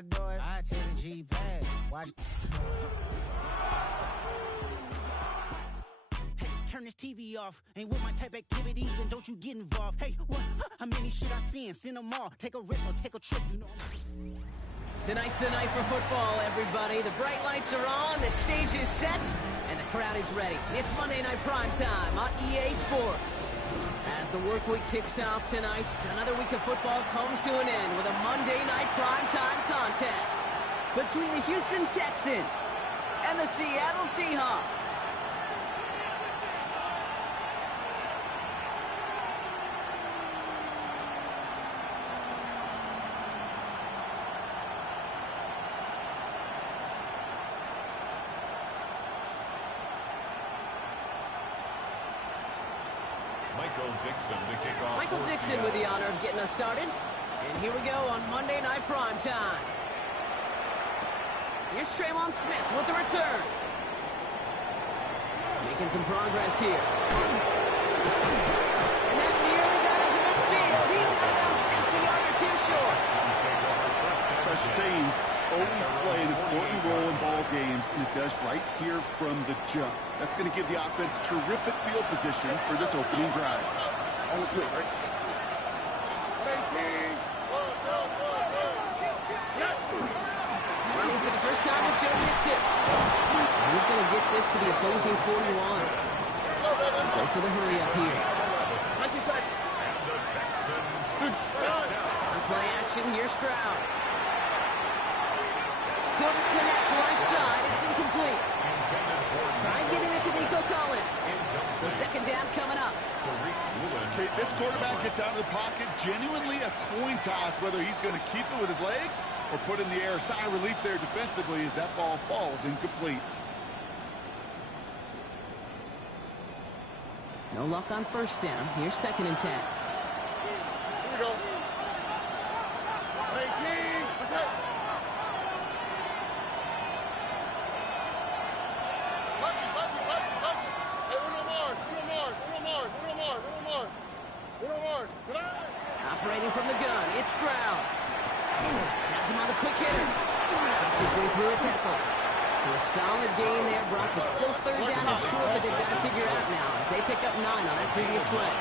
gotta do it. I take the G-Pad. Watch. Hey, turn this TV off. Ain't with my type activities, then don't you get involved. Hey, what? How many shit I seen? Send them all. Take a risk or take a trip, you know. Tonight's the night for football, everybody. The bright lights are on, the stage is set, and the crowd is ready. It's Monday Night Primetime on EA Sports. As the work week kicks off tonight, another week of football comes to an end with a Monday Night Primetime contest between the Houston Texans and the Seattle Seahawks. Michael Dixon with the honor of getting us started. And here we go on Monday Night Primetime. Here's Trayvon Smith with the return. Making some progress here. And that nearly got into midfield. He's out of bounds just a yard or two short. Special teams always play an important role in ball games, and it does right here from the jump. That's going to give the offense terrific field position for this opening drive. Running for the first time with Joe Mixon. He's going to get this to the opposing 41. Goes to the hurry up here. On play action, here's Stroud. Couldn't connect right side. It's incomplete. Try getting it to Nico Collins. So second down coming up. Okay, this quarterback gets out of the pocket. Genuinely a coin toss whether he's going to keep it with his legs or put in the air. Sigh of relief there defensively as that ball falls incomplete. No luck on first down. Here's second and 10. Here we go. Hey, King, protect. Operating from the gun, it's Stroud. Has him on the quick hitter. Gets his way through a tackle. So a solid gain there, Brock, but still third down is short that they've got to figure out now as they pick up 9 on that previous play.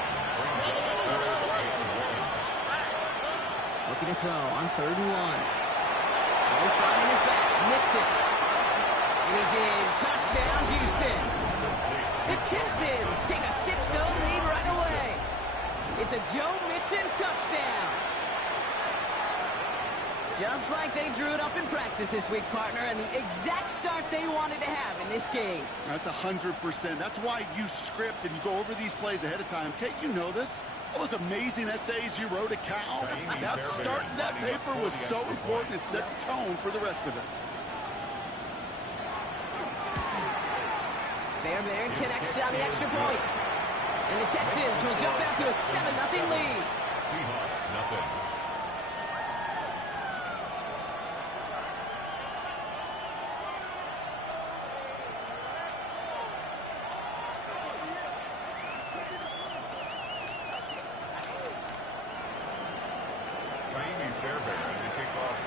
Looking to throw on 3rd and 1. No finding his back. Mixon. And he's in. Touchdown, Houston. The Texans take a 6-0 lead right away. It's a Joe Mixon touchdown. Just like they drew it up in practice this week, partner, and the exact start they wanted to have in this game. That's 100%. That's why you script and you go over these plays ahead of time. Kate, you know this. All those amazing essays you wrote at Cal. That start to that paper was so important. It set the tone for the rest of it. Fairbairn connects on the extra point. And the Texans will jump out to a 7-0 lead. Seahawks, nothing.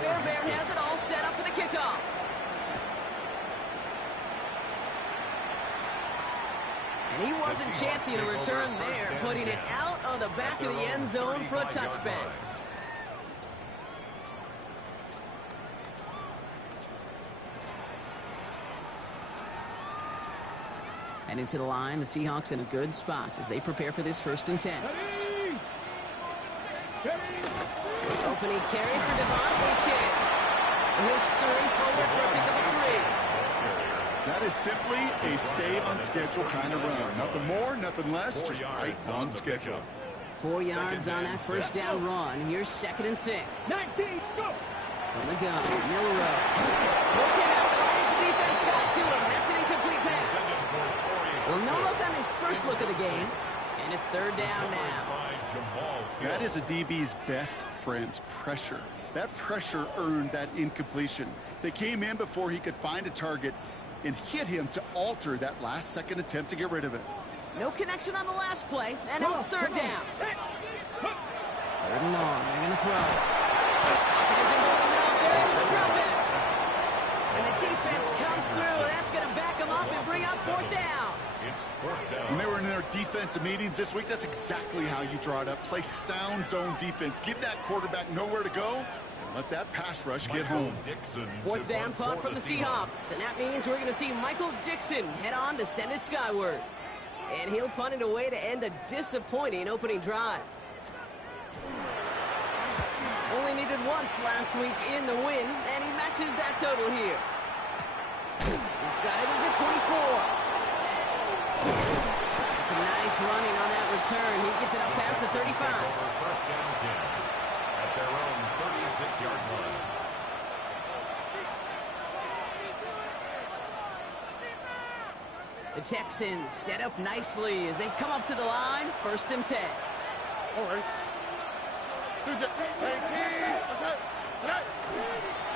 Fairbairn has it all set up for the kickoff. And he wasn't chancing a return there, putting it out of the back of the end zone for a touchback. And into the line, the Seahawks in a good spot as they prepare for this 1st and 10. Opening carry for Devontae Chan. And he'll scurry forward for a pickup of 3. That is simply a stay-on-schedule kind of run. Nothing more, nothing less, just right on schedule. 4 yards on that first down run. Here's 2nd and 6. 19, go! From the gun, Milrow. Looking out, as the defense got to him. That's an incomplete pass. Well, no look on his first look of the game. And it's 3rd down now. That is a DB's best friend, pressure. That pressure earned that incompletion. They came in before he could find a target and hit him to alter that last-second attempt to get rid of it. No connection on the last play, and now it's 3rd down. 3rd and long, they're going to throw. It isn't moving up, they're into the drop stop and bring up fourth down. It's fourth down. When they were in their defensive meetings this week, that's exactly how you draw it up. Play sound zone defense. Give that quarterback nowhere to go, and let that pass rush get home. Fourth down punt from the Seahawks, and that means we're going to see Michael Dixon head on to send it skyward. And he'll punt it away to end a disappointing opening drive. Only needed once last week in the win, and he matches that total here. He's got it at the 24. It's a nice running on that return. He gets it up past the 35. First down 10 at their own 36-yard line. The Texans set up nicely as they come up to the line, 1st and 10. All right.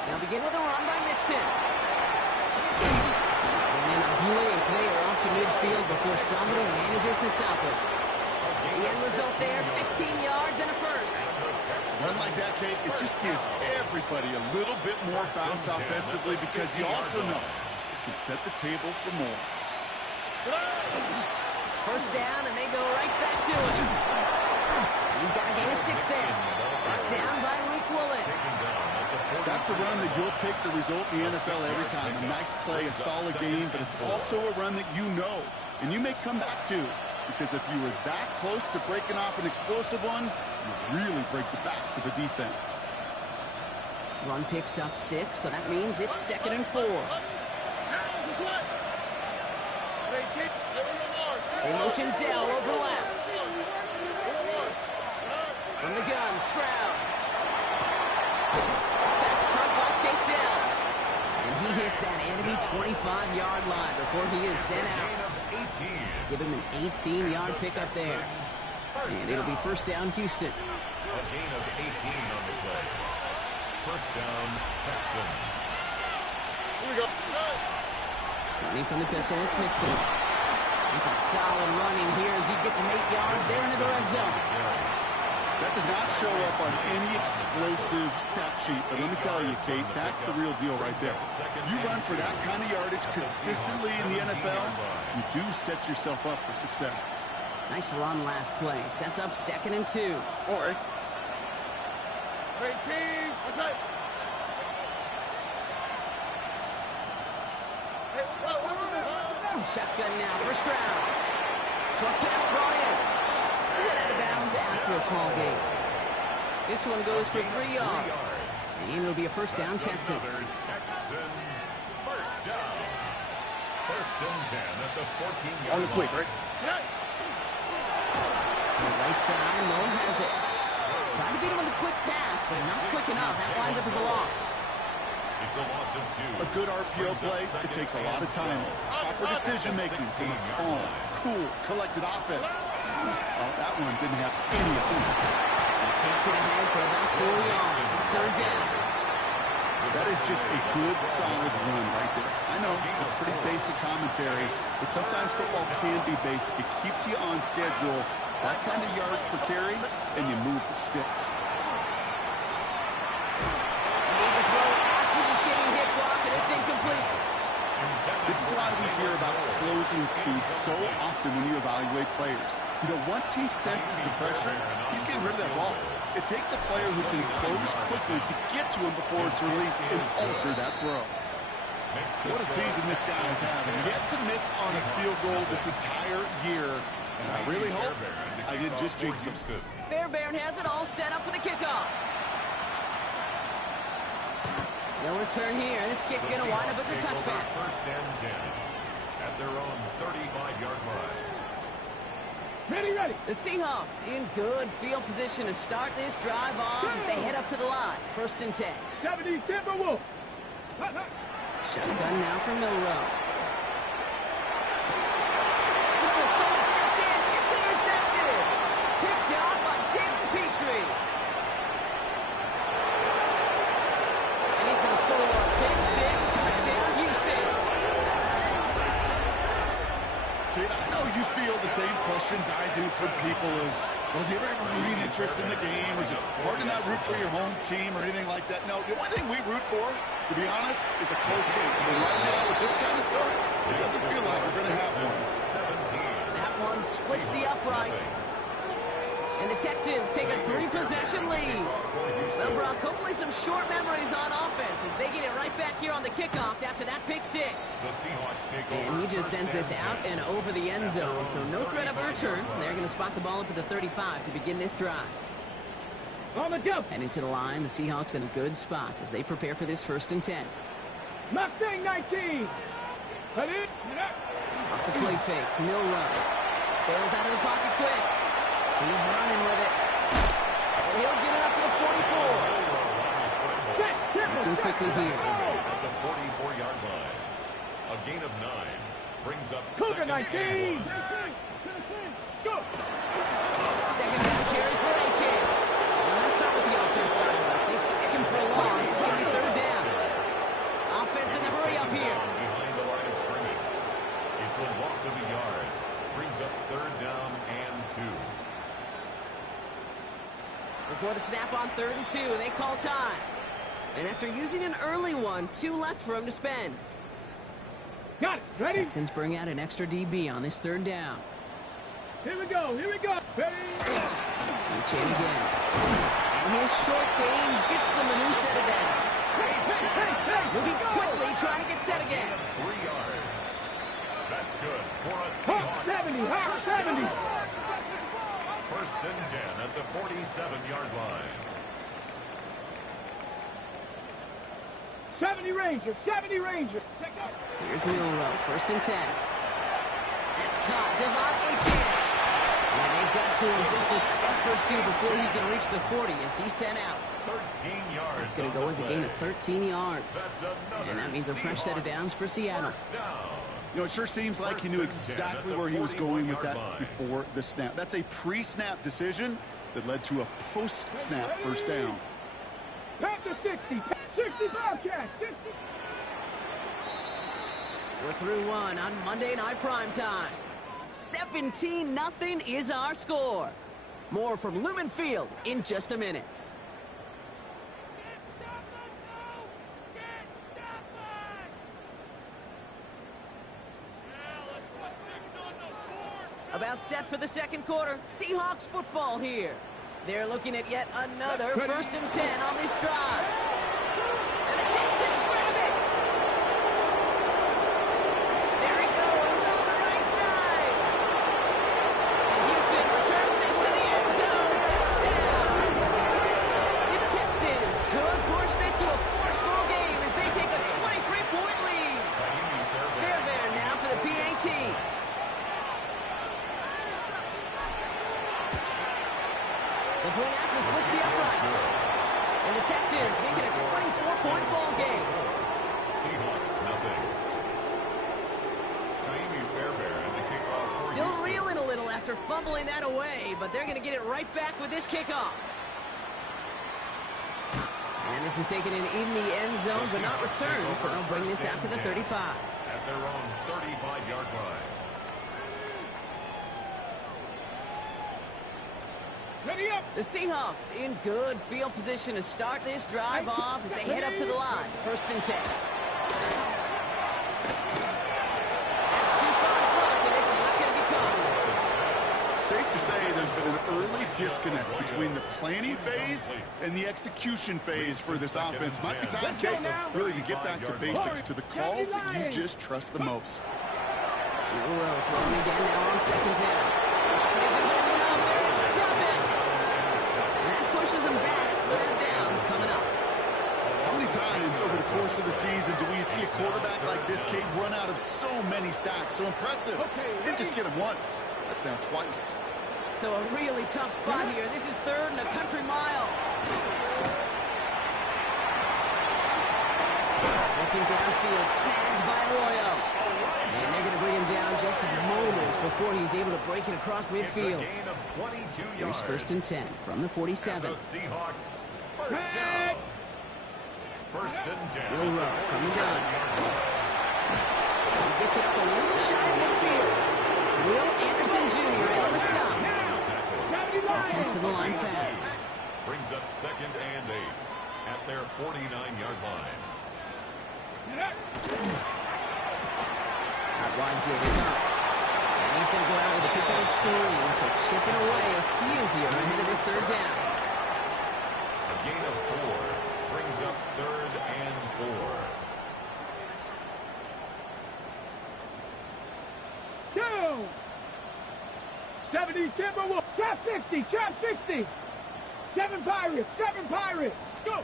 Now begin with a run by Mixon. And in a blink, they are off to midfield before somebody manages to stop it. The end result there, 15 yards and a first. Run like that, Kate, it just gives everybody a little bit more bounce offensively because you also know it can set the table for more. First down, and they go right back to it. He's got a gain of 6 there. Brought down by Rick Woolen. That's a run that you'll take the result in the NFL every time. A nice play, a solid game, but it's also a run that you know, and you may come back to. Because if you were that close to breaking off an explosive one, you really break the backs of the defense. Run picks up 6, so that means it's 2nd and 4. They motion Dell over left. From the gun, Stroud. Pass caught by Tate Dell. And he hits that enemy 25-yard line before he is sent out. Give him an 18-yard pickup there. And it'll be first down, Houston. A gain of 18 on the play. First down, Texans. Here we go. Running from the pistol, it's Mixon. And some solid running here as he gets him 8 yards there into the red zone. That does not show up on any explosive stat sheet, but let me tell you, Kate, that's the real deal right there. You run for that kind of yardage consistently in the NFL, you do set yourself up for success. Nice run last play. Sets up 2nd and 2. All right. Great team. What's up? Shotgun now, first round. Short pass brought in. Get out of bounds after a small gain. This one goes for 3 yards. And it'll be a first down, Texans. Texans, first down. First and 10 at the 14-yard line. On the quick, right? The right side, Lowe has it. Trying to beat him on the quick pass, but not quick enough. That winds up as a loss. It's a loss of 2. A good RPO play, it takes a lot of time. Proper decision-making from a calm, cool, collected offense. Well, that one didn't have any effect. He takes it ahead for about 4 yards. It's 3rd down. That is just a good, solid run right there. I know, it's pretty basic commentary, but sometimes football can be basic. It keeps you on schedule, that kind of yards per carry, and you move the sticks. It's incomplete. This is why we hear about closing speed so often when you evaluate players. You know, once he senses the pressure, he's getting rid of that ball. It takes a player who can close quickly to get to him before it's released and alter that throw. What a season this guy is having. Yet to miss on a field goal this entire year. And I really hope I didn't just jinx him. Fairbairn has it all set up for the kickoff. No return here. This kick's going to wind up as a touchback. First and 10 at their own 35-yard line. Ready. The Seahawks in good field position to start this drive off as they head up to the line. 1st and 10. 70 Timberwolves. Shotgun now for Milrow. Oh, someone stepped in. It's intercepted. Picked out by Jalen Petrie. And he's going to score a pick six. Touchdown, Houston. Kid, I know you feel the same questions I do from people as, well, do you ever have a renewed interest in the game? Or is it hard to not root for your home team or anything like that? No, the only thing we root for To be honest, it's a close game. And right now, with this kind of stuff, it doesn't feel like we're going to have one. That one splits the uprights. And the Texans take a 3-possession lead. So, Brock, hopefully some short memories on offense as they get it right back here on the kickoff after that pick six. And he just sends this out and over the end zone, so no threat of a return. They're going to spot the ball up at the 35 to begin this drive. On the jump. And into the line, the Seahawks in a good spot as they prepare for this 1st and 10. Mustang 19. Ready? Off the play fake, Milrow. Bails out of the pocket quick. He's running with it. And he'll get it up to the 44. Looking quickly here. At the 44-yard line. A gain of 9 brings up Cougar second 19. Go. Second down carry for A.J. Well, that's not what the offense started with. They stick him for a loss. It's going to be 3rd down. Offense in the hurry up here. Behind the line of scrimmage. It's a loss of a yard. Brings up 3rd down and 2. Before the snap on 3rd and 2, they call time. And after using an early one, 2 left for him to spend. Got it. Ready? Texans bring out an extra DB on this 3rd down. Here we go. Here we go. Ready? A.J. again. And his short game gets them a new set of downs. Moving quickly, trying to get set again. 3 yards. That's good for a Hawk Seahawks. 70. Hawk 70. 1st and 10 at the 47-yard line. 70 Rangers. 70 Rangers. Here's Milrow, 1st and 10. That's caught. Devon Achane. And they've got to him just a step or 2 before he can reach the 40 as he's sent out. 13 yards. It's going to go as a gain of 13 yards. And that means a fresh set of downs for Seattle. You know, it sure seems like he knew exactly where he was going with that before the snap. That's a pre-snap decision that led to a post-snap 1st down. Panther 60. 60 Bobcats. 60. We're through one on Monday Night Primetime. 17-0 is our score. More from Lumen Field in just a minute. About set for the 2nd quarter. Seahawks football here. They're looking at yet another 1st and 10 on this drive. And the Texans grab it. There he goes on the right side. And Houston returns this to the end zone. Touchdown. The Texans could push this to a 4-score game as they take a 23-point lead. Fairbairn now for the PAT. The point after splits the uprights. And the Texans make it a 24-point ball game. Seahawks, nothing. Fairbairn, the kickoff. Still reeling a little after fumbling that away, but they're going to get it right back with this kickoff. And this is taken in the end zone, but not returned, so they'll bring this out to the 35. At their own 35-yard line. Ready up. The Seahawks in good field position to start this drive off as they head up to the line. 1st and 10. That's too far in front, and it's not going to be caught. Safe to say there's been an early disconnect between the planning phase and the execution phase for this offense. Might be time, Kate, really to get back to basics, to the calls that you just trust the most. Milrow throwing again now on 2nd down. It isn't holding up. They're able to drop it. And that pushes them back. 3rd down coming up. How many times over the course of the season do we see a quarterback like this, Kate, run out of so many sacks? So impressive. Didn't just get him once. That's now twice. So a really tough spot here. This is 3rd and a country mile. Looking downfield, snagged by Arroyo. And they're going to bring him down just a moment before he's able to break it across midfield. Here's 1st and 10 from the 47. The Seahawks, 1st down. 1st and 10. Milrow from the gun. He gets it up a little shy of midfield. Will Anderson Jr. in on the stop. Offense to the line fast. Brings up 2nd and 8 at their 49-yard line. line. Here they come. And he's going to go out with a pickup of 3. So chipping away a few here ahead of this third down. A gain of 4 brings up 3rd and 4. 2. 70 Timberwolves. Trap 60. Trap 60. 7 Pirates. 7 Pirates. Go.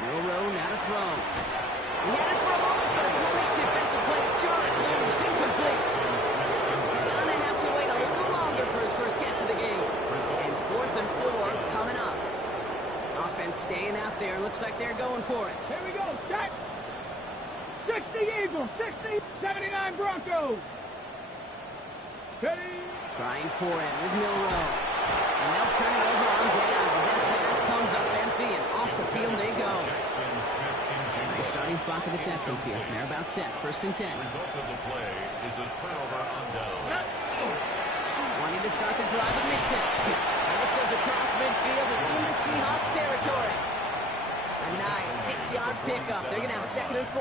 Milrow now to throw. He had it for a moment, but a great defensive play to jar it loose. Incomplete. Gonna have to wait a little longer for his first catch of the game. And 4th and 4 coming up. Offense staying out there. Looks like they're going for it. Here we go. Set. 60 Eagles. 60. 79 Broncos. Steady. Trying for it with Milrow. And they'll turn it over on downs as that pass comes up empty and off the field they go. Nice starting spot for the Texans here. They're about set. 1st and 10. Result of the play is a turnover on down. Wanting to start the drive with Mixon. And this goes across midfield and into Seahawks territory. A nice 6-yard pickup. They're going to have 2nd and 4.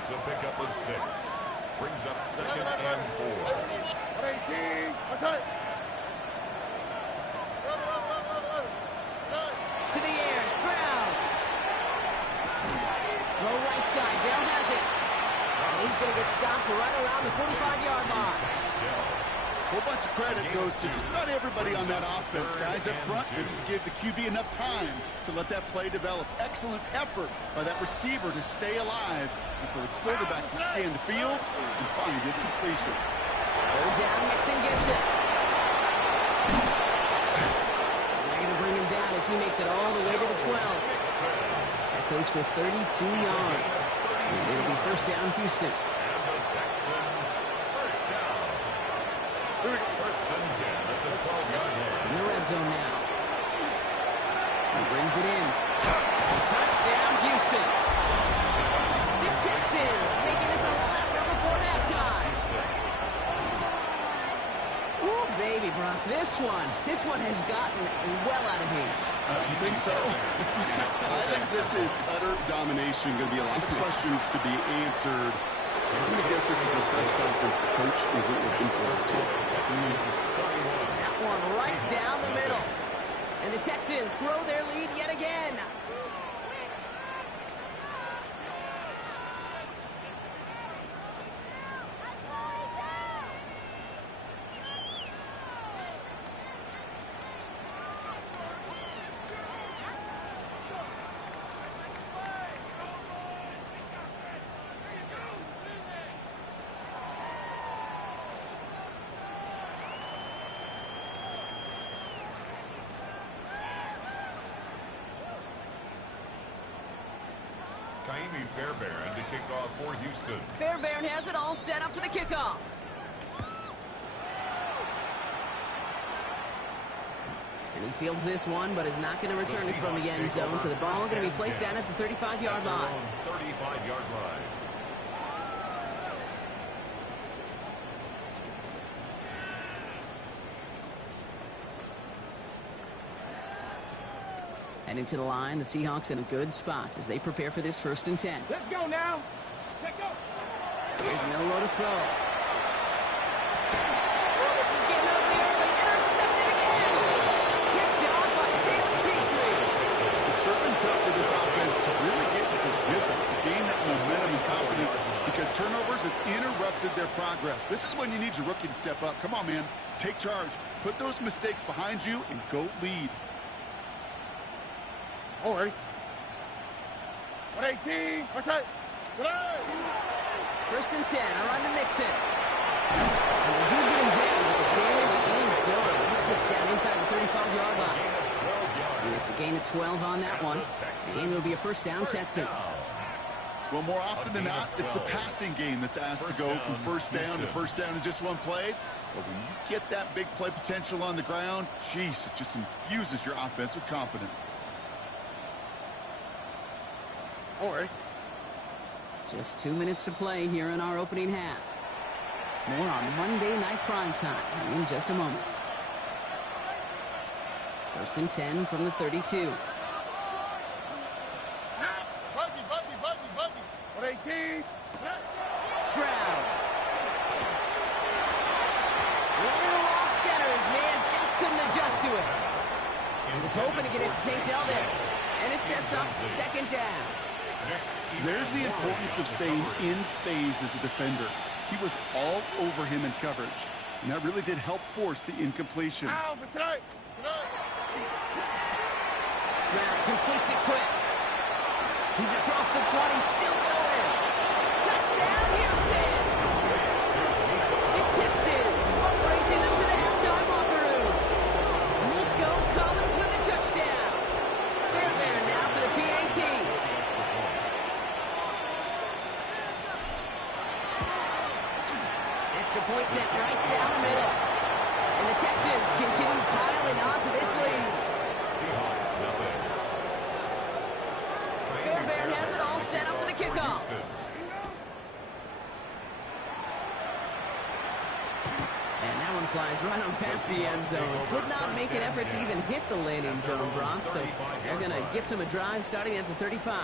It's a pickup of 6. Brings up 2nd and 4. 18. What's that? To the air, Stroud. Low right side, Dale has it. And he's going to get stopped right around the 45-yard line. A whole bunch of credit goes to just about everybody on that offense. Guys up front, they gave the QB enough time to let that play develop. Excellent effort by that receiver to stay alive and for the quarterback to scan the field and find his completion. Third down, Mixon gets it. They're going to bring him down as he makes it all the way to the 12. That goes for 32 yards. It'll be 1st down, Houston. And the Texans, 1st down. 1st and 10 at the 12-yard line. In the red zone now. He brings it in. Touchdown, Houston. The Texans making this a laugher before halftime. Ooh, baby, Brock. This one has gotten well out of hand. You think so? I think this is utter domination. Going to be a lot of questions to be answered. I'm going to guess this is a press conference the coach isn't looking forward to. That one right down the middle. And the Texans grow their lead yet again. Fairbairn to kick off for Houston. Fairbairn has it all set up for the kickoff. And he fields this one, but is not going to return it from the end zone. So the ball is going to be placed down at the 35-yard line. 35-yard line. And into the line, the Seahawks in a good spot as they prepare for this 1st and 10. Let's go now. Let's go. Here's Milrow to throw. Oh, this is getting ugly early. Intercepted again. Picked off by Jason Petrie. It's sure been tough for this offense to really get into rhythm, to gain that momentum and confidence because turnovers have interrupted their progress. This is when you need your rookie to step up. Come on, man. Take charge. Put those mistakes behind you and go lead. All right. 118. What's that? 1st and 10. A run to Mixon. And they do get him down, but the damage is done. This gets down inside the 35-yard line. And it's a gain of 12 on that one. The game will be a 1st down, Texans. Well, more often than not, it's the passing game that's asked to go from 1st down to 1st down in just one play. But when you get that big play potential on the ground, geez, it just infuses your offense with confidence. All right. Just 2 minutes to play here in our opening half. More on Monday Night Primetime in just a moment. 1st and 10 from the 32. Buggy. 118. Stroud. Little off center. His man just couldn't adjust to it. He was hoping to get it to St. Del there. And it sets up second down. There's the importance of staying in phase as a defender. He was all over him in coverage, and that really did help force the incompletion. Stroud completes it quick. He's across the 20, still going. Touchdown, Houston! The Texans racing them to the halftime locker room. Nico Collins with the touchdown. Fairbairn now for the PAT. Extra point sent right down the middle. And the Texans continue piling on to this lead. Seahawks, nothing. Fairbairn has it all set up for the kickoff. And that one flies right on past the end zone. Did not make an effort to even hit the landing zone, Brock. So they're going to gift him a drive starting at the 35.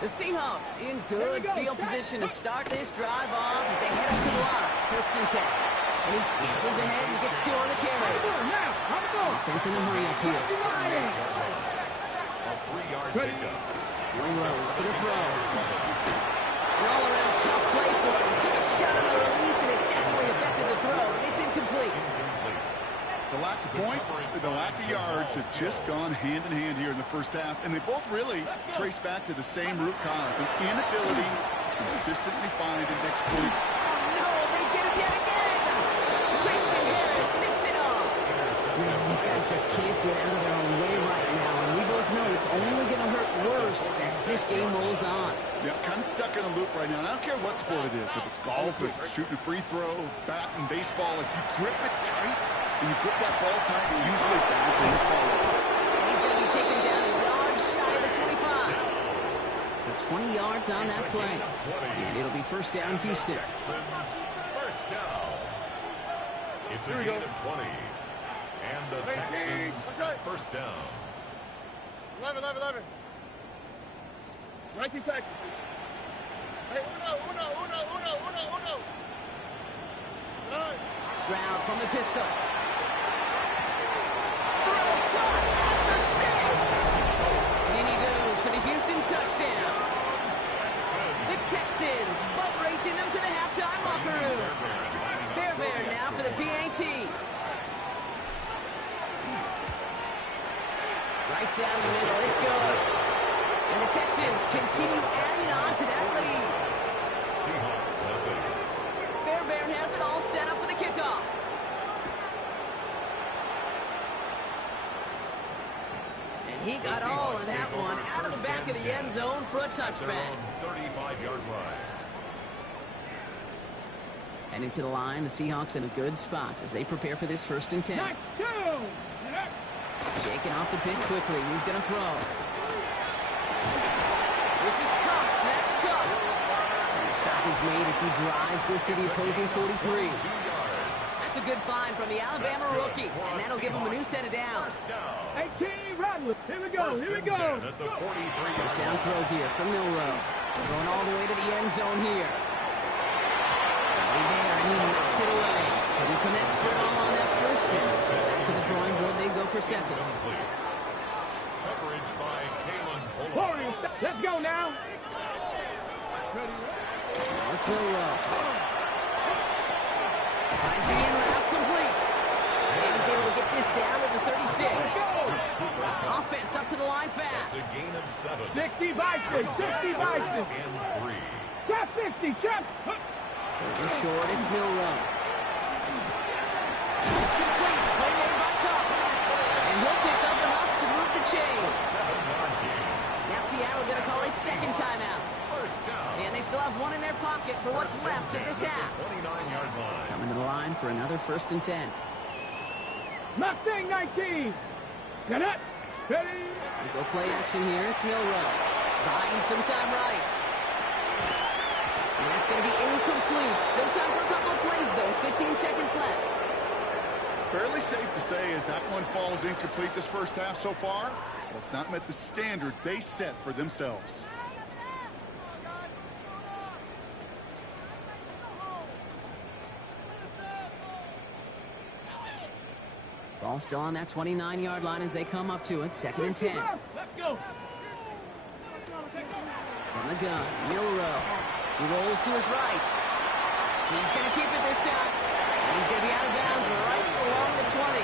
The Seahawks in good field position to start this drive off as they head up to the line. First and 10. And he scampers ahead and gets two on the carry. Offense in a hurry up here. A 3-yard pickup. One row for the throw. An all-around tough play for him. He took a shot on the release, and it definitely affected the throw. It's incomplete. The lack of points, the lack of yards have just gone hand in hand here in the first half, and they both really trace back to the same root cause, an inability to consistently find an exploit. No, they get him yet again. Christian Harris picks it off. Man, these guys just can't get out of their own way right now, and we both know it's only going to hurt worse as this game rolls on. Yeah, kind of stuck in a loop right now. And I don't care what sport it is, if it's golf, if it's shooting a free throw, bat and baseball, if you grip it tight and you grip that ball tight, usually bad things fall over. And he's going to be taken down a yard shy of the 25. So 20 yards on that play. And it'll be first down, Houston. Texans, first down. It's a gain of 20. And the Texans, first down. 11. 19 Texans. Hey, uno. Stroud from the pistol. Throw caught at the 6. In he goes for the Houston touchdown. The Texans boat racing them to the halftime locker room. Fairbairn now for the PAT. Right down the middle, it's good. And the Texans continue adding on to that lead. Seahawks, nothing. Fairbairn has it all set up for the kickoff. And he got all of that one out of the back of the end zone for a touchback. 35-yard line. And into the line, the Seahawks in a good spot as they prepare for this first and 10. Shaking off the pick quickly. He's going to throw. This is Cup. That's Cup. And the stop is made as he drives this to the opposing 43. That's a good find from the Alabama rookie. And that'll give him a new set of downs. 18, Rattler. Here we go. First down throw here from Milrow. Going all the way to the end zone here. Right there, and he knocks it away. Couldn't connect for it all on that first hit. Back to the drawing board they go for second. Coverage by Kalen Bullock. Warriors, let's go now. Now it's Milrow. Finds the in route complete. And he's able to get this down to the 36. Offense up to the line fast. It's a gain of 7. 60 Bison. And 3. Chop 60, chop. Over short, it's Milrow. It's complete. Play made by Cup. And he'll pick up enough to move the chains. 7-yard gain. Now Seattle going to call a second timeout. First down. And they still have one in their pocket for what's left of this half. 29-yard line. Coming to the line for another first and 10. Mustang 19. Get it. Ready. We go play action here. It's Milrow. Buying some time right. And that's going to be incomplete. Still time for a couple of plays, though. 15 seconds left. Fairly safe to say as that one falls incomplete this first half so far, well, it's not met the standard they set for themselves. Ball still on that 29-yard line as they come up to it. 2nd and 10. Let's go. From the gun, Milrow. He rolls to his right. He's going to keep it this time. And he's going to be out of bounds right along the 20.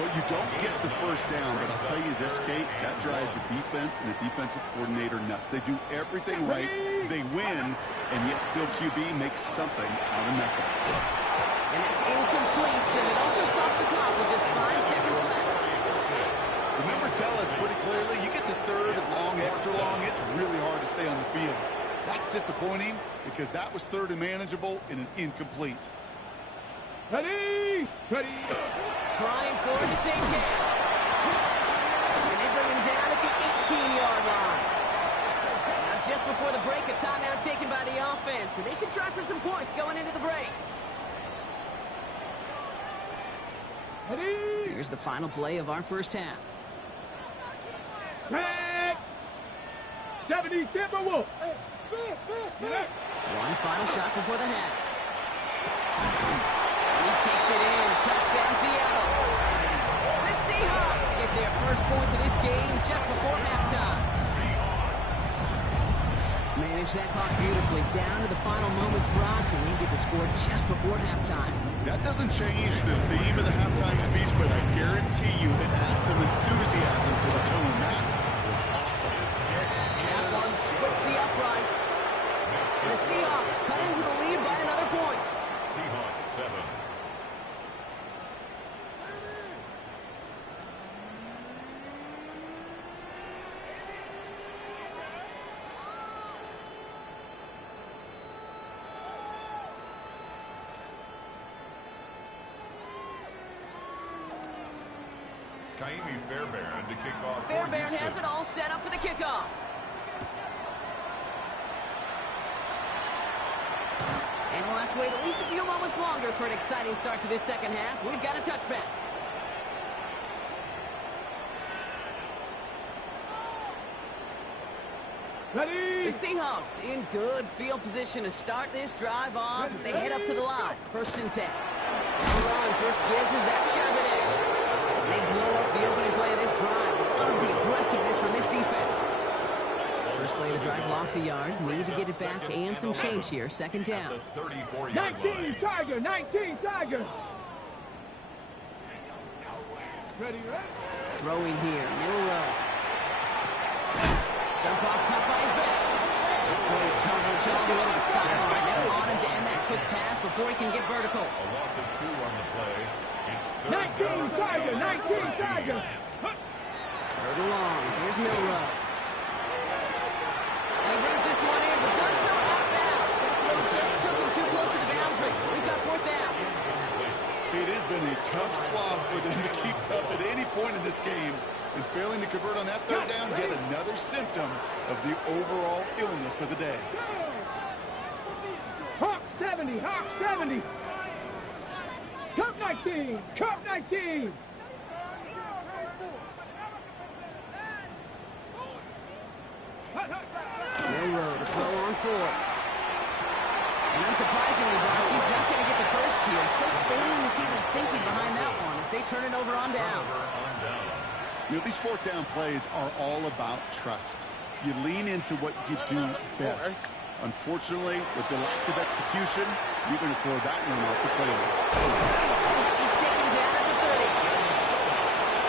Well, you don't get the first down, but I'll tell you this, Kate, that drives the defense and the defensive coordinator nuts. They do everything right, they win, and yet still QB makes something out of nothing. And that's incomplete, and it also stops the clock with just 5 seconds left. The numbers tell us pretty clearly, you get to third and long, extra long, it's really hard to stay on the field. That's disappointing because that was third and manageable and an incomplete. Ready. Ready. Trying for it, it's A-10. And they bring him down at the 18-yard line. Now, just before the break, a timeout taken by the offense, and they can try for some points going into the break. Ready. Here's the final play of our first half. Red. 70 Timberwolves. One final shot before the half. And he takes it in. Touchdown, Seattle. The Seahawks get their first points of this game just before halftime. Manage that clock beautifully down to the final moments, Brock, and they get the score just before halftime. That doesn't change the theme of the halftime speech, but I guarantee you it adds some enthusiasm to the tone. That was awesome. That one splits the uprights. And the Seahawks cut into the lead by another point. Seahawks 7. Fairbairn to kick off. Fairbairn has it all set up for the kickoff. And we'll have to wait at least a few moments longer for an exciting start to this second half. We've got a touchback. Ready. The Seahawks in good field position to start this drive off as they head up to the line. 1st and 10. Ron first gives to Zach Charbonnet. They blow up the opening play of this drive. Love the aggressiveness from this defense. First play of the drive lost a yard. Need to get it back and some change here. 2nd down. 19 Tiger. 19 Tiger. Ready. Throwing here. Milrow. Jump off, caught by his back. Great coverage all the way to the sideline. They want him to end that quick pass before he can get vertical. A loss of 2 on the play. It's 19 Tiger. 19 Tiger. Third and long. Here's Milrow. And he brings this one in, but does so out of bounds. That throw just took him too close to the boundary. We've got 4th down. It has been a tough slog for them to keep up at any point in this game. And failing to convert on that 3rd down, yet another symptom of the overall illness of the day. Hawk 70. Hawk 70. Cup 19. Cup 19. Milrow to throw on 4th. And unsurprisingly, Brock, he's not going to get the first here. So failing to see the thinking behind that one as they turn it over on downs. You know, these 4th down plays are all about trust. You lean into what you do best. Unfortunately, with the lack of execution, you're going to throw that one off the playlist. He's taken down at the 30.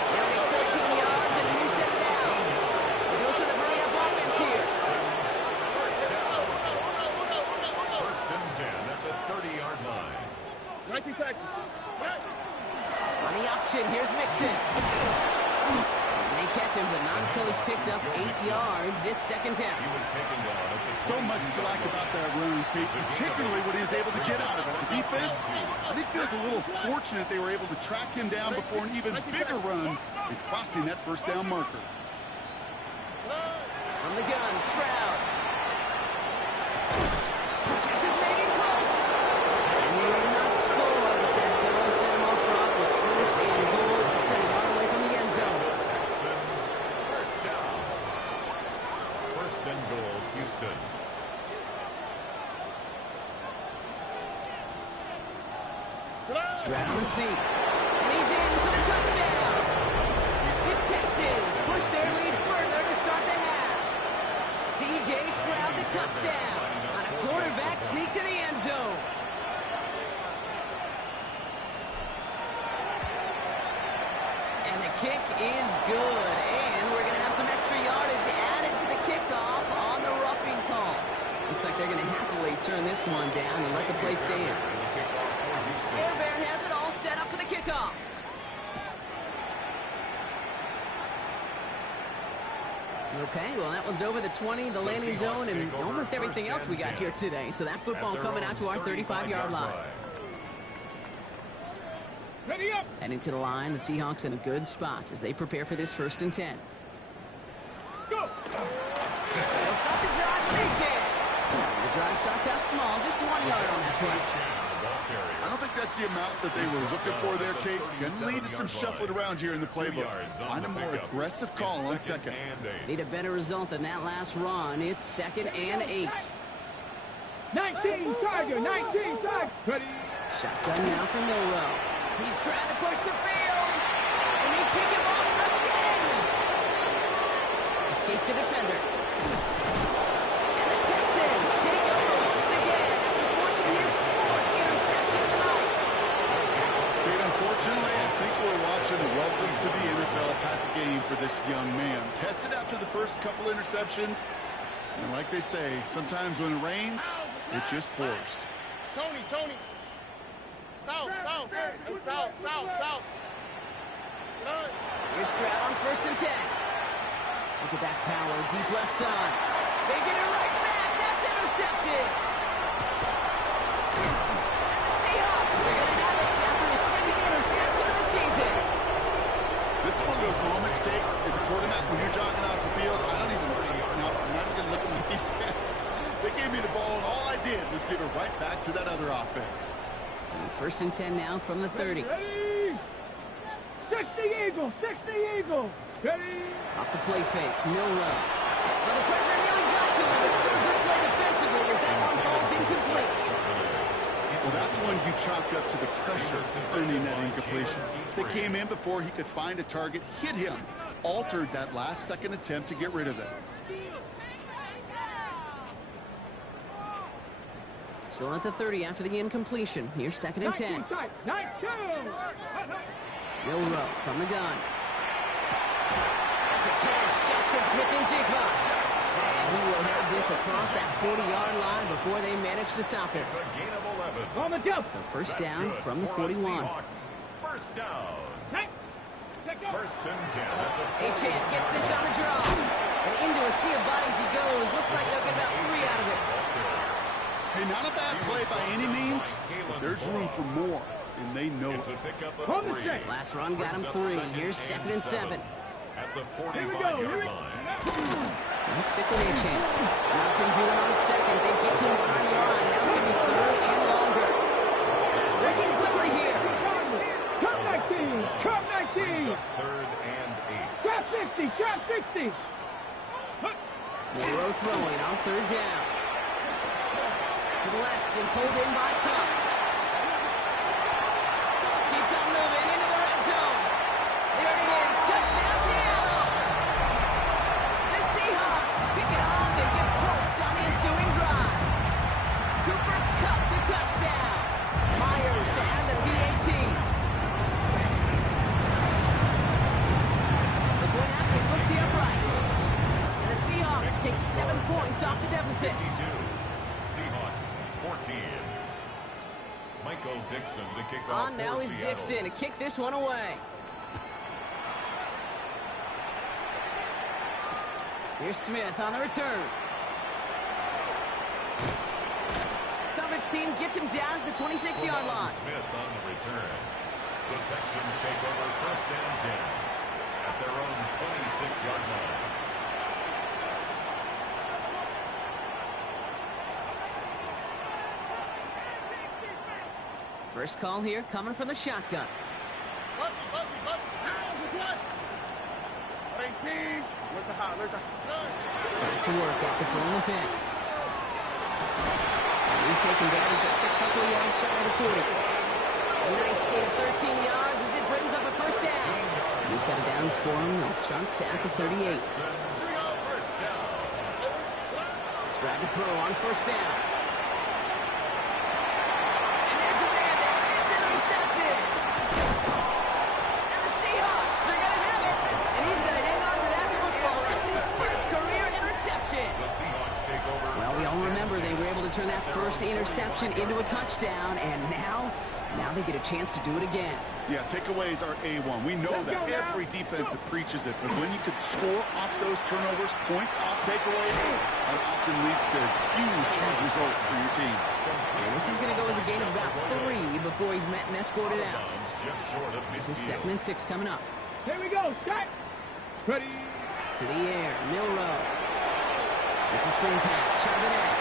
They'll get 14 yards and a new set of downs. Goes for the hurry-up offense here. First and 10 at the 30-yard line. 19 Texans. On the option, here's Mixon. And they catch him, but not until he's picked up 8 yards. It's 2nd down. He was taken down at the So much to like about that run, Kate, particularly what he was able to get out of it. The defense, I think, feels a little fortunate they were able to track him down before an even bigger run and crossing that 1st down marker. From the gun, Stroud. Just is making close. And he will not score, but that does set him off Brock with 1st and goal. They set a yard away from the end zone. Texans, 1st down. 1st and goal, Houston. Stroud on the sneak. And he He's in for the touchdown. The Texans push their lead further to start the half. C.J. Stroud the touchdown on a quarterback sneak to the end zone. And the kick is good. And we're going to have some extra yardage added to the kickoff on the roughing call. Looks like they're going to happily turn this one down and let the play stand. Air Baron has it all set up for the kickoff. Okay, well, that one's over the 20, the landing zone, and almost everything else we got here today. So that football coming out to our 35-yard line. Ready up. Heading to the line, the Seahawks in a good spot as they prepare for this 1st and 10. Go. They'll start the drive with a chance. The drive starts out small, just 1 yard on that play. I don't think that's the amount that they were looking for there, Kate. Can lead to some shuffling around here in the playbook. Find a more aggressive call on 2nd. Need a better result than that last run. It's 2nd and 8. 19 Tiger, 19 Tiger. Ready. Shotgun now for Milrow. He's trying to push the field. And they pick him off again. Escapes the defender. And the Texans take over once again after forcing his 4th interception of the night. Kate, unfortunately, I think we're watching a welcome to the NFL type of game for this young man. Tested after the first couple interceptions. And like they say, sometimes when it rains, it just pours. Tony. South. Here's Stroud on 1st and 10. Look at that power, deep left side. They get it right back. That's intercepted. And the Seahawks are going to have it after the 2nd interception of the season. This is one of those moments, Kate, as a quarterback, when you're jogging off the field, I'm not even going to look at my defense. They gave me the ball, and all I did was give it right back to that other offense. So 1st and 10 now from the 30. Ready. 60 Eagles. Ready. Off the play fake, Milrow. Well, the pressure nearly got to him, but still good play defensively as that one falls incomplete. Well, that's one you chalk up to the pressure earning that incompletion. They came in before he could find a target, hit him, altered that last 2nd attempt to get rid of it. Still at the 30 after the incompletion. Here's 2nd and 10. 19. Milrow from the gun. It's a catch. Jackson Smith-Njigba. And he will have this across that 40-yard line before they manage to stop it. It's a gain of 11. On the jump. So 1st down from the 41. 1st down. Take 1st and 10 at the 40. Achane gets this on the draw. And into a sea of bodies he goes. Looks like they'll get about 3 out of it. Hey, not a bad play by any means, but there's room for more, and they know it. On the check. Last run got him 3. Here's 2nd and 7. At the Here we go. 45-yard line. And stick with Achane. Nothing doing on 2nd. They get to him behind the line. Now it's going to be 3rd and longer. Working quickly here. Trap 19. 3rd and 8. Trap 60. Milrow throwing on 3rd down. To the left and pulled in by Cup. Keeps on moving into the red zone. There it is. Touchdown, Seattle. The Seahawks pick it off and get points on the ensuing drive. Cooper Kupp the touchdown. Myers to add the PAT. The point after splits the uprights. And the Seahawks take 7 points off the deficit. 52. Seahawks 14. Michael Dixon to kick off. On now for is Seattle. Dixon to kick this one away. Here's Smith on the return. Coverage team gets him down at the 26-yard line. Smith on the return. The Texans take over 1st and 10 at their own 26-yard line. First call here coming from the shotgun. Back to work after throwing the pick. And he's taken down just a couple yards shy of the 40. A nice gain of 13 yards as it brings up a first down. New set of downs for him. They'll start at the 38. Trying to throw on first down. And there's a man there. It's intercepted. And the Seahawks are going to have it. And he's going to hang on to that football. That's his first career interception. The Seahawks take over. Well, we all remember they were able to turn that first interception into a touchdown. And now they get a chance to do it again. Yeah, takeaways are A1. We know that every defense preaches it, but when you could score off those turnovers, points off takeaways, that often leads to huge results for your team. And this is going to go as a gain of about 3 before he's met and escorted out. This is 2nd and 6 coming up. Here we go. Set. Ready. To the air. Milrow. It's a screen pass. Charbonnet.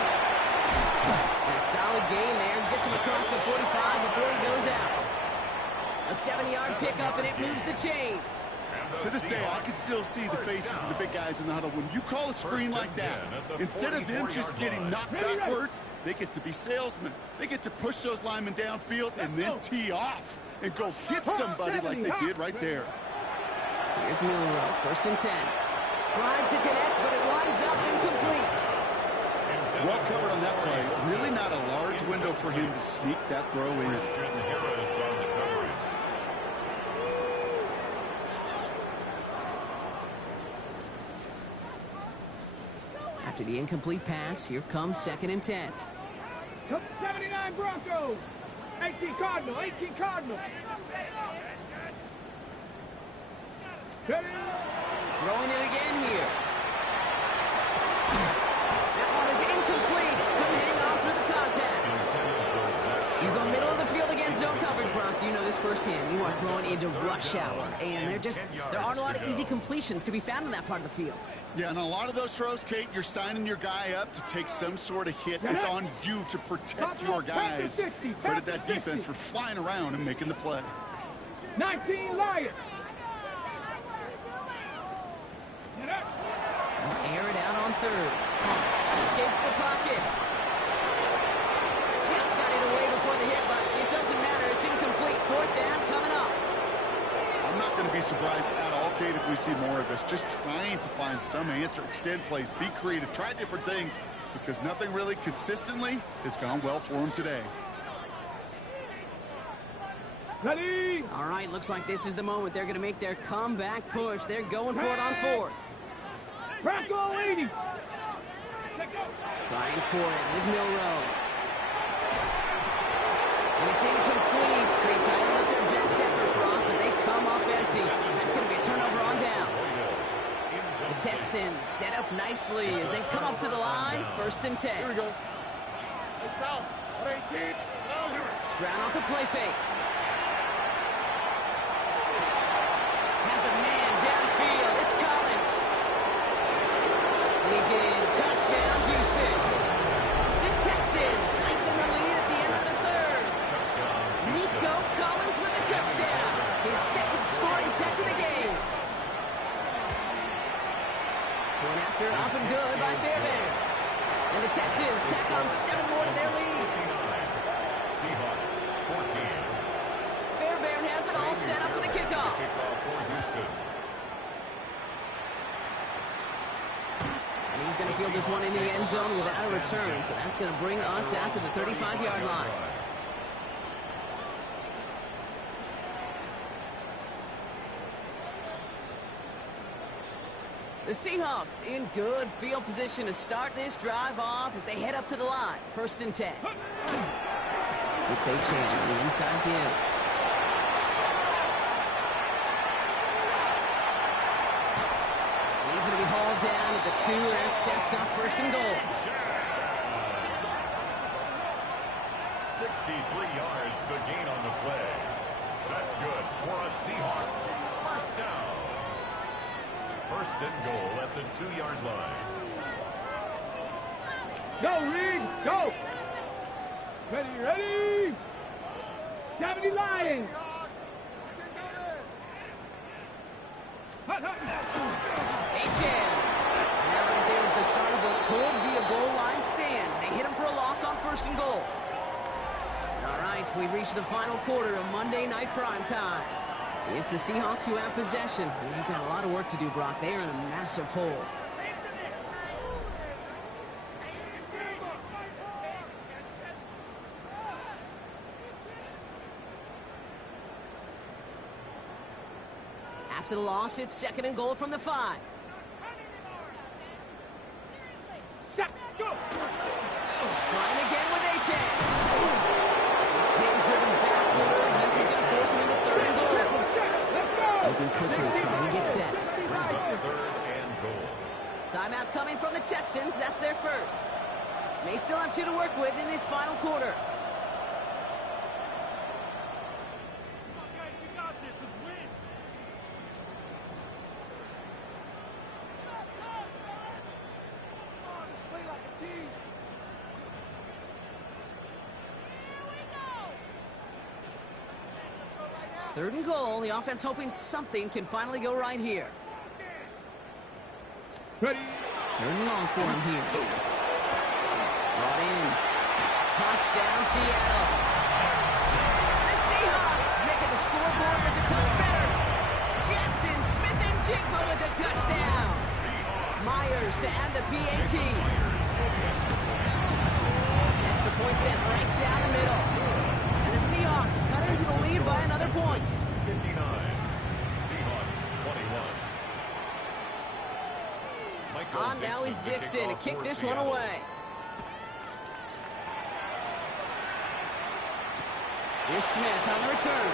And a solid gain there. Gets him across the 45 before he goes out. A 7-yard pickup, and it moves the chains. To this day, I can still see the faces of the big guys in the huddle. When you call a screen like that, instead of them just getting knocked backwards, they get to be salesmen. They get to push those linemen downfield and then tee off and go hit somebody like they did right there. Here's Milrow, 1st and 10. Tried to connect, but it winds up incomplete. Well covered on that play. Really not a large window for him to sneak that throw in. After the incomplete pass, here comes 2nd and 10. 79 Broncos. 18 Cardinal. 18 Cardinal. Ready. Throwing it again here. That one is incomplete. Couldn't hang on through the contact. You go middle of the field against zone coverage, Brock. You know this firsthand. You are throwing into rush hour. And there aren't a lot of easy completions to be found in that part of the field. Yeah, and a lot of those throws, Kate, you're signing your guy up to take some sort of hit. It's on you to protect your guys. Credit that defense for flying around and making the play. 19 Lions. Air it out on 3rd. Escapes the pocket. Just got it away before the hit, but it doesn't matter. It's incomplete. 4th down coming up. I'm not going to be surprised at all, Kate, if we see more of this. Just trying to find some answer. Extend plays. Be creative. Try different things because nothing really consistently has gone well for him today. Ready. All right, looks like this is the moment. They're going to make their comeback push. They're going for it on 4th. Bronco 80. Trying for it with Milrow. And it's incomplete. They tried to with their best effort, Brock, but they come up empty. That's going to be a turnover on downs. The Texans set up nicely as they come up to the line. 1st and 10. Here we go. Stroud off the play fake. Has a man downfield. It's Collins. And he's in. Touchdown, Houston. The Texans lengthen the lead at the end of the 3rd. Nico Collins with the touchdown. His 2nd scoring catch of the game. Going after up and good by Fairbairn. And the Texans tack on 7 more to their lead. Seahawks 14. Fairbairn has it all set up for the kickoff. And he's going to field this one in the end zone without a return. So that's going to bring us out to the 35-yard line. The Seahawks in good field position to start this drive off as they head up to the line. 1st and 10. It's A-Chain on the inside give. He's going to be hauled down at the 2. That sets up 1st and goal. 63 yards, the gain on the play. That's good for a Seahawks. 1st down. 1st and goal at the 2-yard line. Go, Reed, go. Ready. 70 Lions. H.M. That right there is the start of what could be a goal line stand. They hit him for a loss on 1st and goal. All right, we've reached the final quarter of Monday Night Primetime. It's the Seahawks who have possession. They've got a lot of work to do, Brock. They are in a massive hole. After the loss, it's 2nd and goal from the 5. Trying again with H.A. He's hitting driven backwards. This is going to force him into 3rd and goal. Looking quickly, trying to get set. 3rd and goal. Timeout coming from the Texans. That's their first. May still have 2 to work with in this final quarter. Third and goal. The offense hoping something can finally go right here. Ready. 3rd and long for him here. Brought in. Touchdown, Seattle. The Seahawks making the scoreboard look a touch better. Jackson, Smith, and Jigba with the touchdown. Myers to add the PAT. Extra point sent right down the middle. And the Seahawks cut into the lead by another point. 59. Seahawks 21. On now is Dixon to kick this one away. Here's Smith on the return.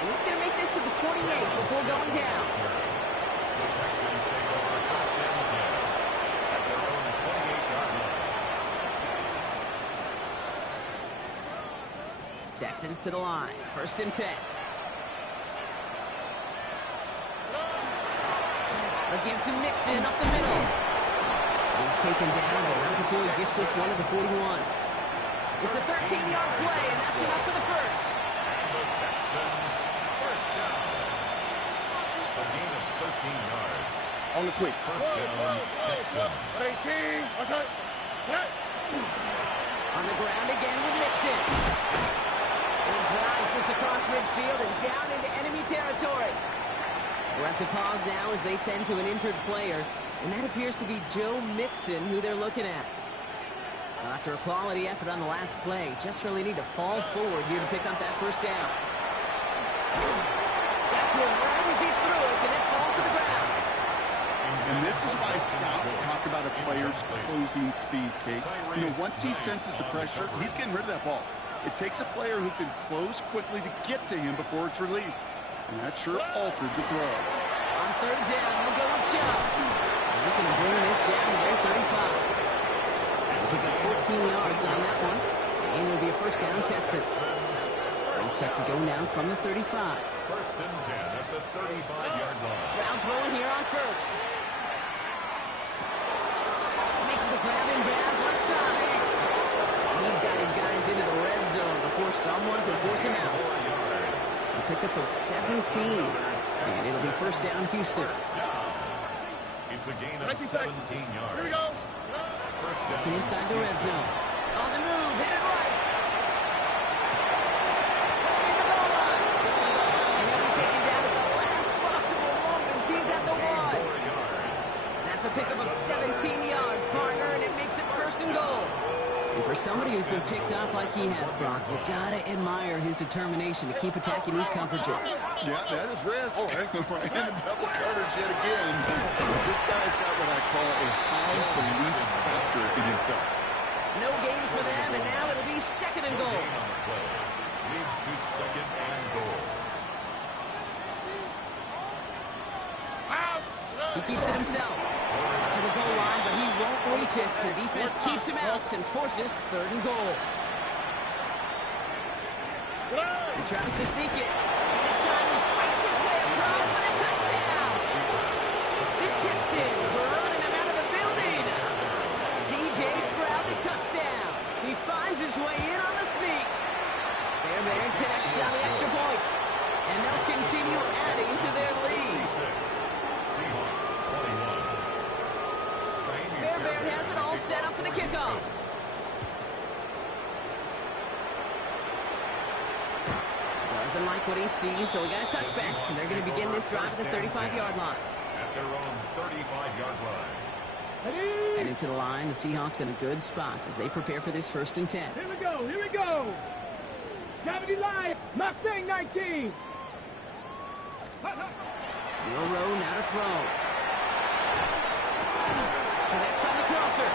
And he's going to make this to the 28 before going down. The Texans take over 1st and 10 at their own 28-yard line. Texans to the line. 1st and 10. A give to Mixon up the middle. He's taken down, but not before he gets this one to the 41. It's a 13-yard play, and that's enough for the first. The Texans 1st down. A gain of 13 yards. On the quick. 1st down, Texans. 18. Okay. On the ground again with Mixon. And he drives this across midfield and down into enemy territory. We'll have to pause now as they tend to an injured player, and that appears to be Joe Mixon who they're looking at. After a quality effort on the last play, just really need to fall forward here to pick up that 1st down. Got to him right as he threw it, and it falls to the ground. And this is why scouts talk about a player's closing speed, Kate. You know, once he senses the pressure, he's getting rid of that ball. It takes a player who can close quickly to get to him before it's released. And that sure altered the throw. On 3rd down, they'll go with Chubb. He's going to bring this down to their 35. They'll pick up 14 yards on that one. And it'll be a 1st down, Texans. He's set to go now from the 35. 1st and 10 at the 35-yard line. Round throwing here on 1st. Makes the grab in bounds left side. He's got his guys into the red zone before someone can force him out. A pickup of 17. And it'll be 1st down, Houston. It's a gain of 17 yards. Here we go. 1st down. Looking inside the red zone. On the move, hit it right. Following the goal line. And he'll be taken down at the last possible moments. He's at the 1. That's a pickup of 17 yards, partner, and it makes it 1st and goal. And for somebody who's been picked off like he has, Brock, you gotta admire his determination to keep attacking these coverages. Yeah, that is risk. Right into double coverage yet again. This guy's got what I call a high belief factor in himself. No gain for them, and now it'll be 2nd and goal. Gain on the play. Leads to 2nd and goal. He keeps it himself. To the goal line, but he won't reach it. The defense keeps him out and forces 3rd and goal. He tries to sneak it. And this time he fights his way across with a touchdown. The Texans are running him out of the building. C.J. Stroud the touchdown. He finds his way in on the sneak. Fairbairn connects on the extra point. And they'll continue adding to their lead. Seahawks 21. Fairbairn has it all set up for the kickoff. Doesn't like what he sees, so we got a touchback. And they're going to begin this drive at the 35-yard line. At their own 35-yard line. And into the line, the Seahawks in a good spot as they prepare for this 1st and 10. Here we go, here we go. Gravity line, Mustang 19. Milrow now to throw. Connects on the crosser.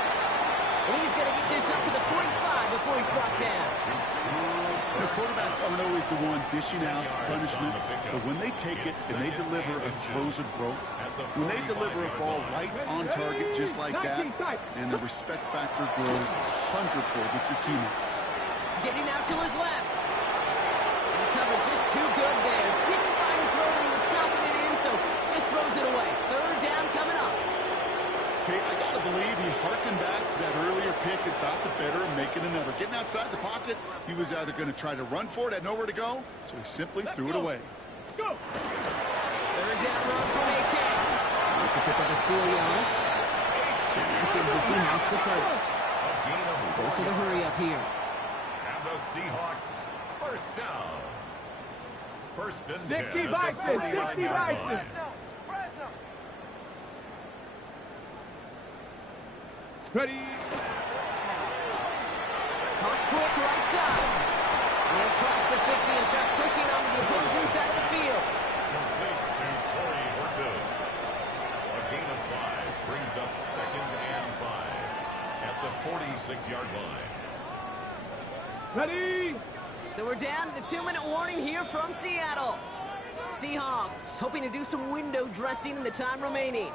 And he's going to get this up to the 45 before he's brought down. The quarterbacks aren't always the one dishing out punishment, but when they take it and they deliver a throws of growth, when they deliver a ball right on target just like that, and the respect factor grows 100-fold with your teammates. Getting out to his left. And the cover just too good there. Didn't find the throw that he was confident in, so just throws it away. 3rd down coming up. Okay, I gotta believe he harkened back to that earlier pick and thought the better of making another. Getting outside the pocket, he was either going to try to run for it, had nowhere to go, so he simply threw it away. Let's go. 3rd down run from A.J. That's a pick up of 4 yards. And that gives the Seahawks the first. Dose of the hurry up here. And the Seahawks, 1st down. 1st and 10. 60 Bison, 60 Bison. Ready. Caught quick right side. And across the 50 and start pushing onto the opposing side of the field. Complete to Torrey Horton. A gain of 5 brings up 2nd and 5 at the 46-yard line. Ready. So we're down to the 2-minute warning here from Seattle. Seahawks hoping to do some window dressing in the time remaining.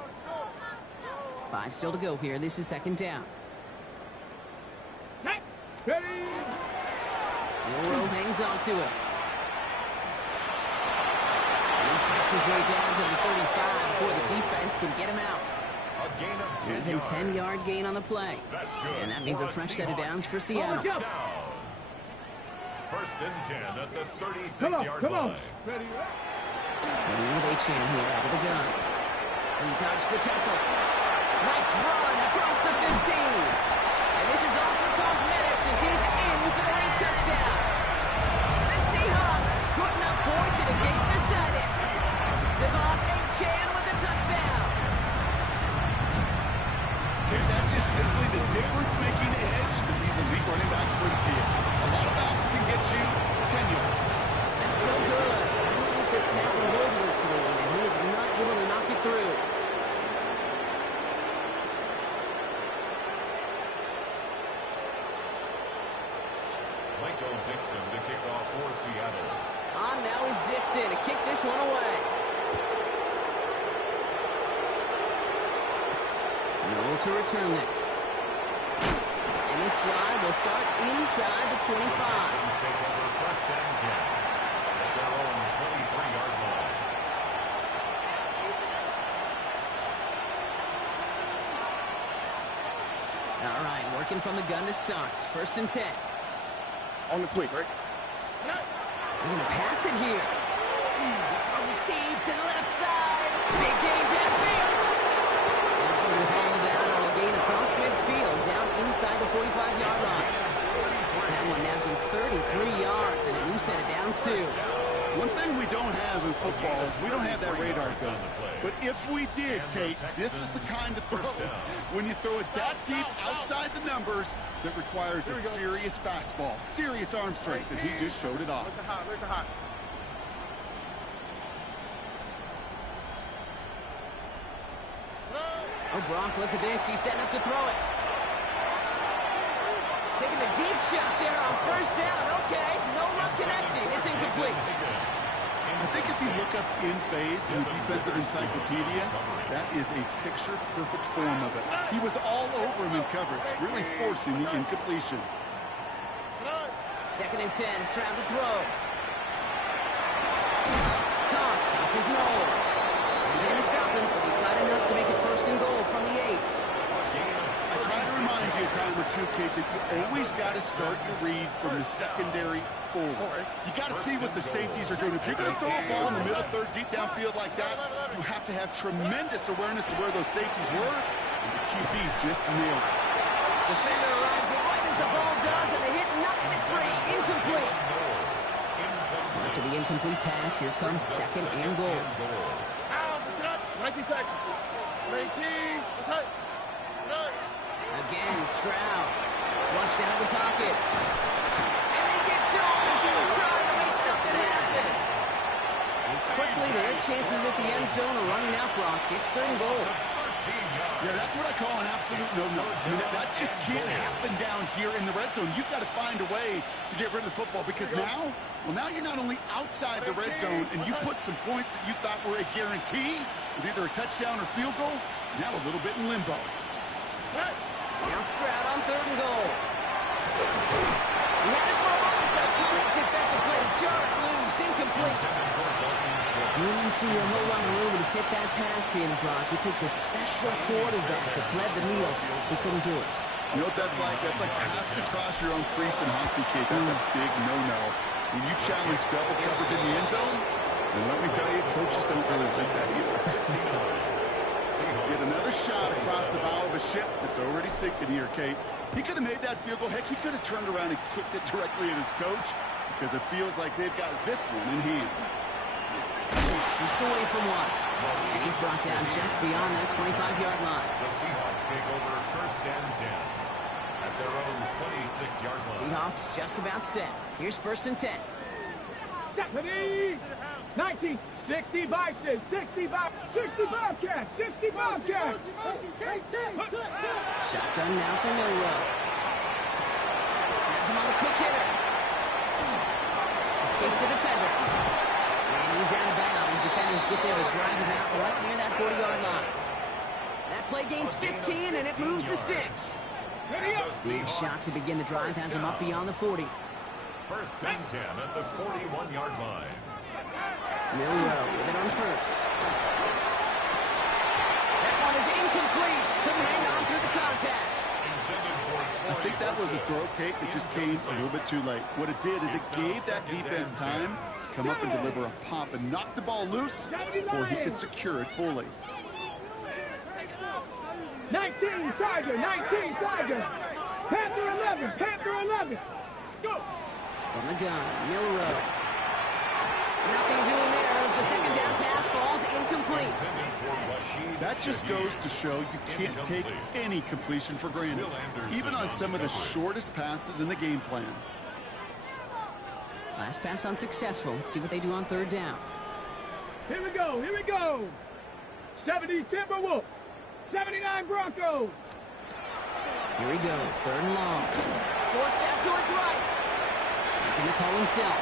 5 still to go here. This is 2nd down. Ready. Milrow hangs on to it. And he fights his way down to the 35 before the defense can get him out. A gain of 10 Even yards. 10-yard gain on the play. That's good. And that means a fresh set of downs for Seattle. Go. 1st and 10 at the Come 36-yard on. line. Ready. Running with Achane here out of the gun. He dodged the tackle. Nice run across the 15. And this is all for cosmetics as he's in for the late touchdown. The Seahawks putting up points in a game decided. Devon Achane with the touchdown. Okay, that's just simply the difference-making edge that these elite running backs bring to you. A lot of backs can get you 10 yards. That's no good. I don't think the snap and hold work through, and he is not able to knock it through. Michael Dixon to kick off for Seattle. On now is Dixon to kick this one away. No to return this. And this drive will start inside the 25. Texans take over 1st and 10 at their own 23-yard line. All right, working from the gun to start. 1st and 10. On the quick, right? They're going to pass it here. From deep to the left side. Big gain downfield. It's going to be hauled down on a gain across midfield, down inside the 45-yard line. That one nabs him 33 yards and a new set of downs, too. One thing we don't have in football is we don't have that radar gun. But if we did, Kate, this is the kind of throw, when you throw it that deep outside the numbers, that requires a serious fastball, serious arm strength, and he just showed it off. Oh, Brock, look at this. He's setting up to throw it. Taking a deep shot there on 1st down. Okay, no luck connecting. It's incomplete. I think if you look up in phase in the defensive encyclopedia, that is a picture-perfect form of it. He was all over him in coverage, really forcing the incompletion. 2nd and 10, Stroud to throw. Toss, this is Noel. He's going to stop him, but he got enough to make it 1st and goal from the 8. I try to remind you a time or two, Kate, that you always got to start your read from the secondary forward. You got to see what the safeties are doing. If you're going to throw a ball in the middle third, deep downfield like that, you have to have tremendous awareness of where those safeties were, and the QB just nailed it. Defender arrives right as the ball does, and the hit knocks it free. Incomplete. After the incomplete pass. Here comes second and goal. 19 Texans. 19. Again, Stroud. Flushed out of the pocket. And they get Jones. He was trying to make something happen. And quickly, their chances at the end zone are running out, Brock. It's third and goal. Yeah, that's what I call an absolute no-no. I mean, that just can't happen down here in the red zone. You've got to find a way to get rid of the football because now you're not only outside the red zone and you put some points that you thought were a guarantee with either a touchdown or field goal, now a little bit in limbo. Now Stroud on third and goal. He had it for a moment, but a great defensive play to jar it loose, incomplete. Didn't see a whole lot of room to fit that pass in, Brock. It takes a special quarterback to thread the needle. He couldn't do it. You know what that's like? That's like passing across your own crease in hockey, Kate. That's a big no-no. When you challenge double coverage in the end zone, and let me tell you, coaches don't really think that either. Get another shot across the bow of a ship that's already sinking here, Kate. He could have made that field goal. Heck, he could have turned around and kicked it directly at his coach because it feels like they've got this one in hand. Keeps away from one. And he's brought down just beyond that 25-yard line. The Seahawks take over first and 10 at their own 26-yard line. Seahawks just about set. Here's first and 10. Stephanie. 19. 60 Bison. 60 Bobcats. 60 Bobcats. Shotgun now for Milrow. Has him on the quick hitter. Escapes the defender. And he's out of bounds. Defenders get there to drive him out right near that 40-yard line. That play gains 15, and it moves the sticks. Big shot to begin the drive has him up beyond the 40. First and 10 at the 41-yard line. Milrow with it on first. That one is incomplete. Couldn't hang on through the contact. I think that was a throw, Kate, that just came a little bit too late. What it did is it gave that defense time to come up and deliver a pop and knock the ball loose before he could secure it fully. 19 Tiger. 19 Tiger. Panther 11. Panther 11. Go. From the gun, Milrow. Nothing doing there as the second down pass falls incomplete. That just goes to show you can't take any completion for granted, even on some of the shortest passes in the game plan. Last pass unsuccessful. Let's see what they do on third down. Here we go. Here we go. 70 Timberwolves. 79 Broncos. Here he goes. Third and long. Forced out to his right. Making the call himself.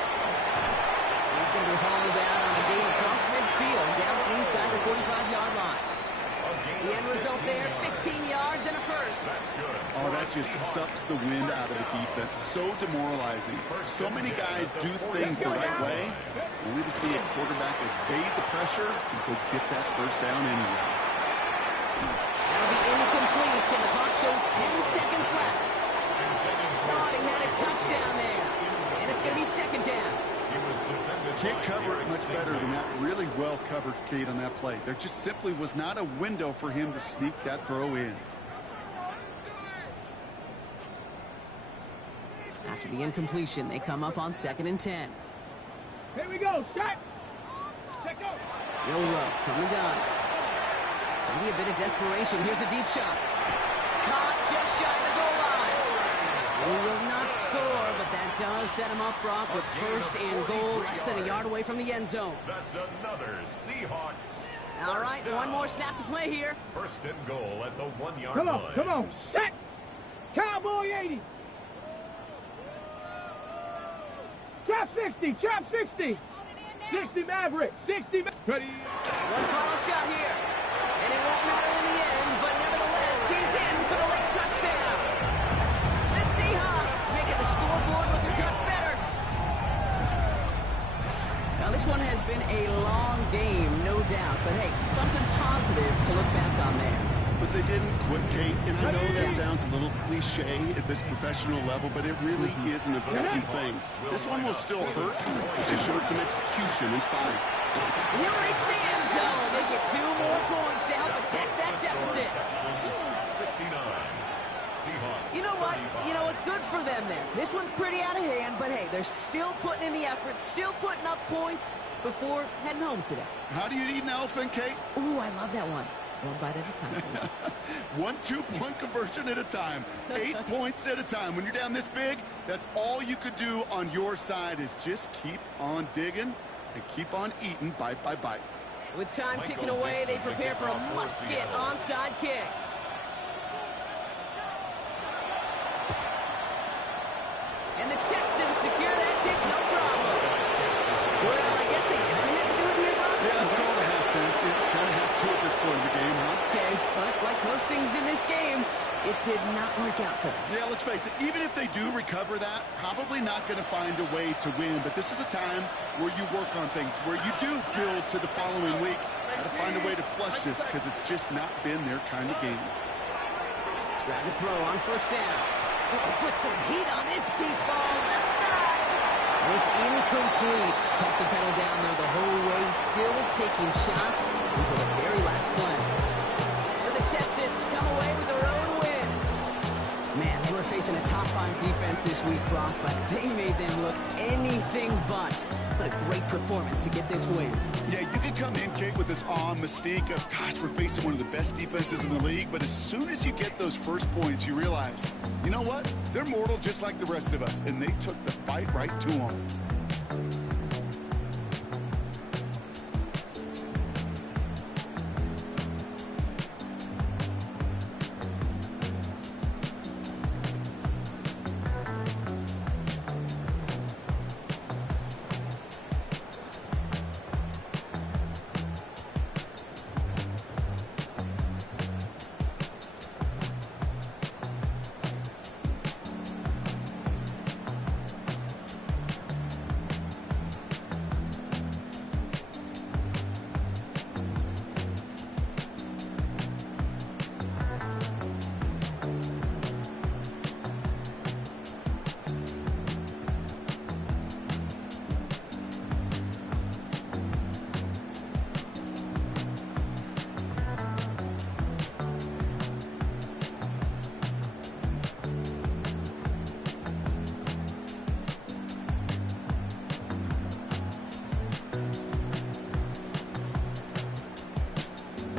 He's going to be hauled down on a gain across midfield, down inside the 45-yard line. The end result there, 15 yards and a first. Oh, that just sucks the wind out of the defense. So demoralizing. So many guys do things the right way, only to see a quarterback evade the pressure and go get that first down anyway. That'll be incomplete, and the clock shows 10 seconds left. Thought he had a touchdown there, and it's going to be second down. Can't cover it much better than that. Really well covered, Kate, on that play. There just simply was not a window for him to sneak that throw in. After the incompletion, they come up on second and 10. Here we go. Set. Set go. Milrow from the gun. Maybe a bit of desperation. Here's a deep shot. Caught just shy of the goal line. He will not score, but that does set him up, Brock, with first and goal, less than a yard away from the end zone. That's another Seahawks. All right, one more snap to play here. First and goal at the 1-yard Come line. on. Come on. Set. Cowboy 80. Trap 60. Trap 60. 60 Maverick. 60 Ready. One final shot here. And it won't matter in the end, but nevertheless, he's in for the late touchdown. The Seahawks making the scoreboard look a touch better. Now, this one has been a long game, no doubt. But, hey, something positive to look back on there. But they didn't quit, Kate, and I know that sounds a little cliche at this professional level, but it really is an important thing. This one will still hurt, but they showed some execution and fight. He'll reach the end zone. They get 2 more points to help protect that deficit. 69. Seahawks. You know what? 35. You know what? Good for them there. This one's pretty out of hand, but hey, they're still putting in the effort, still putting up points before heading home today. How do you eat an elephant, Kate? Ooh, I love that one. One bite at a time. 1 2-point conversion at a time. 8 points at a time. When you're down this big, that's all you could do on your side is just keep on digging and keep on eating bite by bite. With time ticking away, they prepare for a must-get onside kick. And the Texans secure that kick, no problem. Well, I guess they kind of had to do it here, Bob. Yeah, it's called a half to. You kind of have to at this point in the game, huh? Okay, but like most things in this game, it did not work out for them. Yeah, let's face it, even if they do recover that, probably not going to find a way to win. But this is a time where you work on things, where you do build to the following week. Got to find a way to flush this because it's just not been their kind of game. Strap to throw on first down. Oh, put some heat on this deep ball left side. It's incomplete. Kept the pedal down there the whole way, still taking shots until the very last play. So the Texans come away with their own win. Man, they were facing a top-5 defense this week, Brock, but they made them look anything but. What a great performance to get this win. Yeah, you can come in, Kate, with this awe and mystique of, gosh, we're facing one of the best defenses in the league, but as soon as you get those first points, you realize, you know what? They're mortal just like the rest of us, and they took the fight right to them.